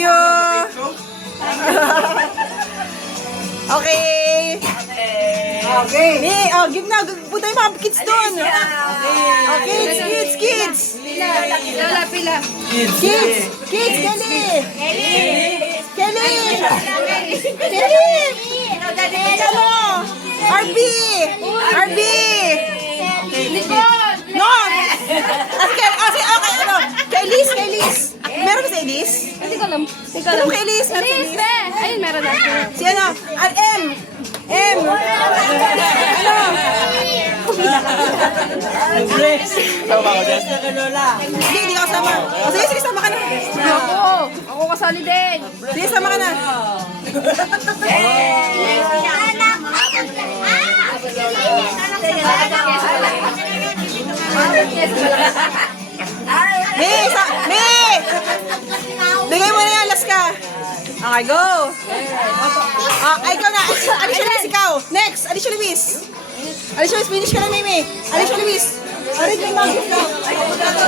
you. Okay. Okay. Hey, oh, give na. Punta yung mga kids doon. Okay, kids. Lola, pila. Kids, Kelly. Ano? RB. Nicole! No! Okay, ano? Kay Elise. Meron ba si Elise? Hindi ko alam. Meron kay Elise, meron si Elise. Be! Ayun, meron na. Si ano? M. Ano? Hindi ka kasama. O sige, sama ka na. Ako kasali din. Sige, sama ka na. May! Bigay mo na yan, last ka. Okay, go. Ikaw na. Alicia Luis, ikaw. Next, Alicia Luis. Alicia Luis, finish ka na, Mimi. Alicia Luis. Arit may mag-gift na.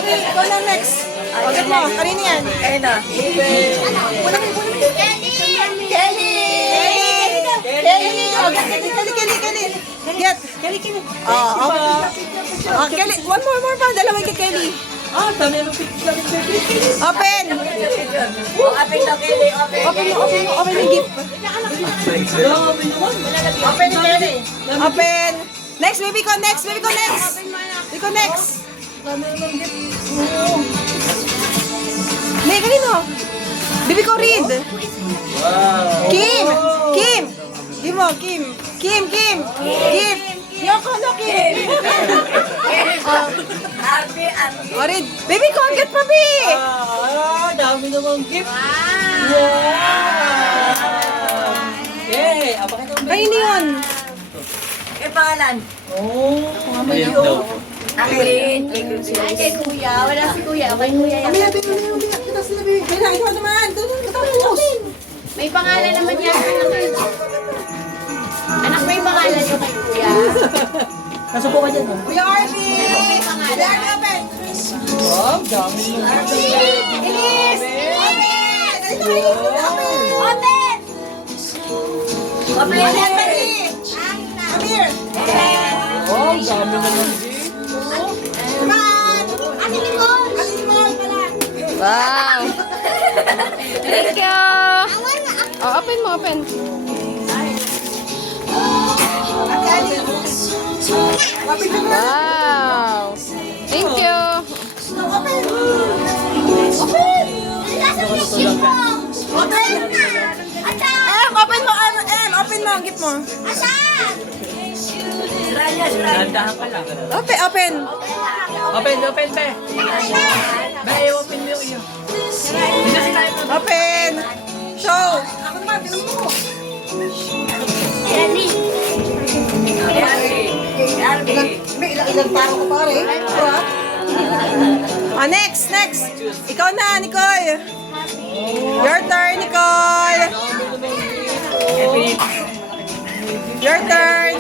Ikaw na next. Agad mo, kanina yan. Ayun na. Kelly! Get. Kelly, one more pa. Dalawang kay Kelly. Dami naman picture. Open! Open daw, Kelly. Open yung gift. Open ni Kelly. Open! Next, baby ko next! May kanino? Baby ko read! Kim! Give mo, Kim! Gift! Yoko no, Kim! Arby. O, read! Baby ko, get pa, Bi! Dami namang gift. Wow! Okay, bakit ang Kanino yun? Eh, pangalan? Akin. Kay Kuya. Wala si Kuya. Kay Kuya. Ikaw naman! Tapos! May pangalan naman yan. Anak, may pangalan yung kay Kuya. Nasubukan dyan. Kuya Arby! Kuya Arby, open! Wow, dami naman. Elise! Open! Amir! Wow, dami naman. Ate Nicole pala. Wow! Thank you! Oh, open. Ate Alice. Wow! Thank you! Open mo ang gift mo. Nandahan pa lang. Open. Open, be. Be, open mo yung iyo. Hindi na sila ito. Open. Show. Ako naman, tinan mo. May ilang tao ko pare. Next. Ikaw na, Nicole. Your turn, Nicole. Your turn.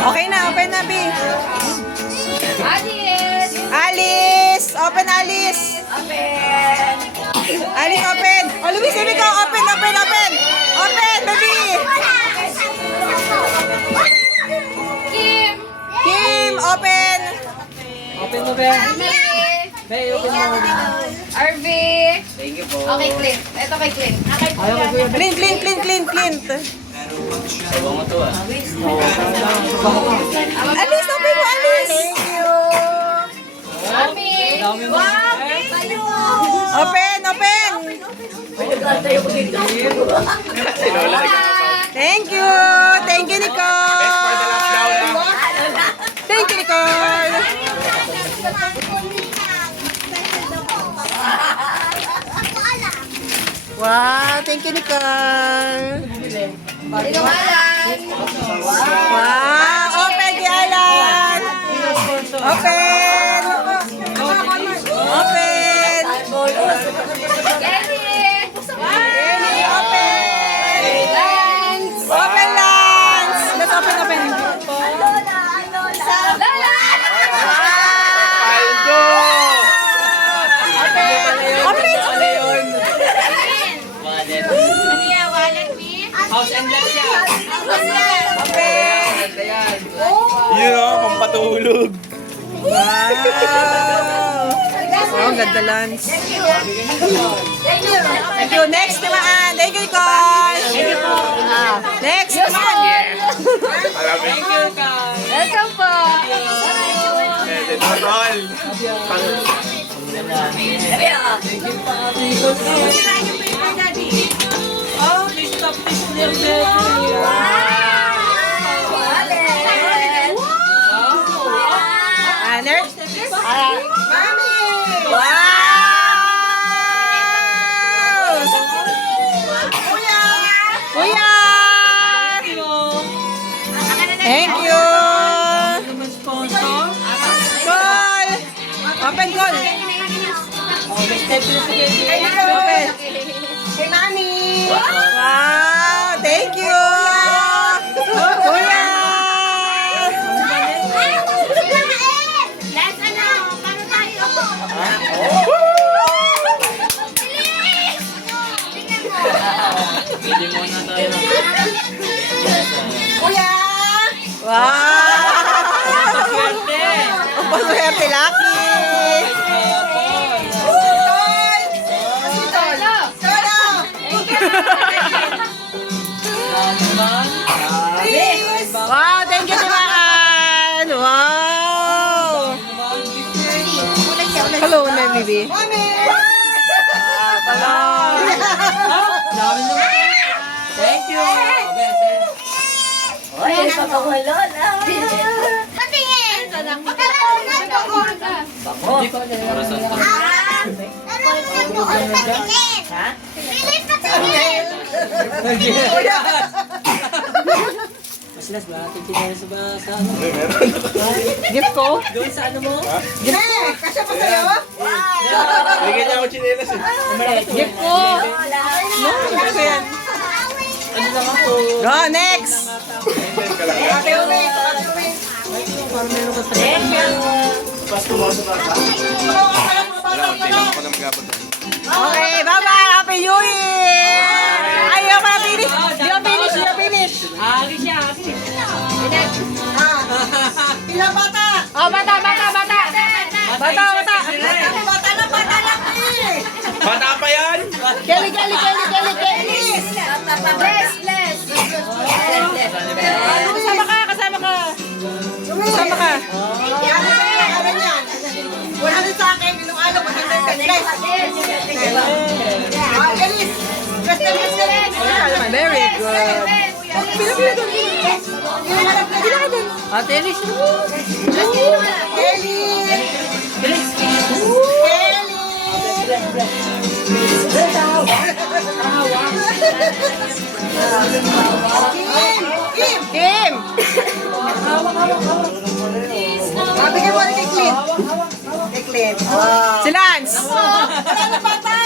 Okay na, open na, Bi. Alice! Open, Alice! Alice, open! Oh, Luis, baby ko! Open, baby! Kim, open! Open mo, be. Be, open mo. RV! Thank you po. Okay, Clint. Ito kay Clint. Ayaw kay Kuya. Clint. Ewan mo to ah. Alice, open mo, Alice! Happy! Dami mo. Open! Thank you, Nicole! Thank you, Nicole! Wow, thank you, Nicole! Wow, open kay Alan! Open! House and lot siya. Open. Ganda yan. Yun o, pampatulog. Wow! Oh, ganda lunch. Thank you. Next naman. Thank you, Nicole. Next naman. Thank you, guys. Welcome po. Tol. Oh, please stop this little Next. Mami! Wow! Kuya! Kuya! Thank you! sponsor. Call! Open call! Open! Kay Mami! Wow! Thank you! Kuya! Kuya! Wow! Swerte. Paswerte, Lucky! Solo! Wow, thank you naman! Wow! Hello, baby. Mami! Hello! Dami naman. Thank you. Mas ba natin tinayos ba sa ano? Gift ko? Doon sa ano mo? Kasya pa sa'yo? Bigyan niya ako chinelas eh. Gift ko! No, kasi yan. Ano lang ako? Go, next! Ate Umi! Okay, bye-bye! Happy New Year! Ay, di pa finish! Di pa finish! Di pa finish! Agi siya, agi. Ilang bata? Oh, bata, bata, bata. Bata, bata! Bata na, bata na! Bata pa yan! Kelly, Kelly, Kelly, Kelly, Kelly! Bless, bless. Kasama ka, kasama ka! Kasama ka! Ano yan? 100 sa akin, minong ano, 110 guys! Ah, Kelis! Best na best na! Very good! Pila doon! Pila ka doon! Ate Liz. Kelly! Kim! Kim! Bigyan mo rin kay Clint. Kay Clint. Si Lance! Wala na bata!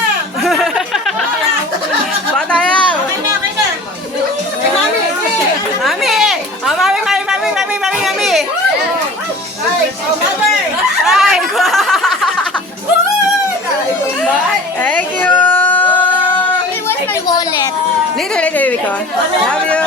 Bata yan! Okay na, okay na! Kay Mami! Mami! Oh, Mami, Mami, Mami, Mami, Mami, Mami! Ay, oh, mother! Ay! Thank you! Where's my wallet? Later, later, Rico. Love you!